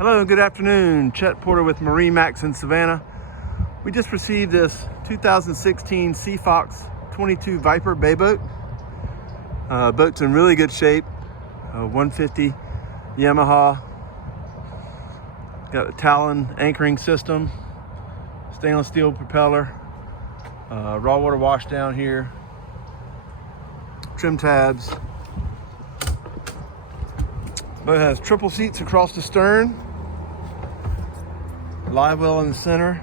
Hello, good afternoon. Chet Porter with MarineMax in Savannah. We just received this 2016 Sea Fox 22 Viper bay boat. Boat's in really good shape. 150 Yamaha. Got a Talon anchoring system, stainless steel propeller, raw water wash down here, trim tabs. Boat has triple seats across the stern, live well in the center,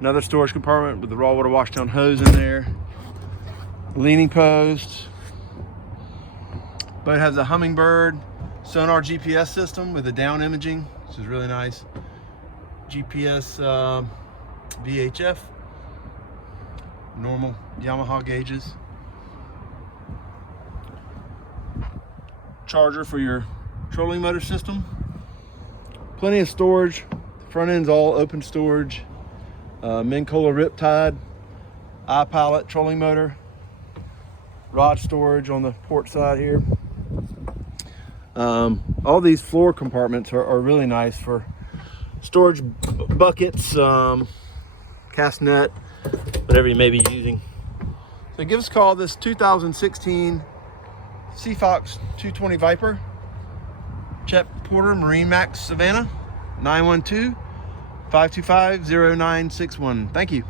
another storage compartment with the raw water wash down hose in there, leaning post. Boat has a Hummingbird sonar GPS system with the down imaging, which is really nice. GPS VHF, normal Yamaha gauges. Charger for your trolling motor system. Plenty of storage. The front end's all open storage. Mincola Riptide, iPilot trolling motor. Rod storage on the port side here. All these floor compartments are really nice for storage buckets, cast net, whatever you may be using. So give us a call. This 2016 Sea Fox 220 Viper. Chet Porter, MarineMax Savannah, 912-525-0961. Thank you.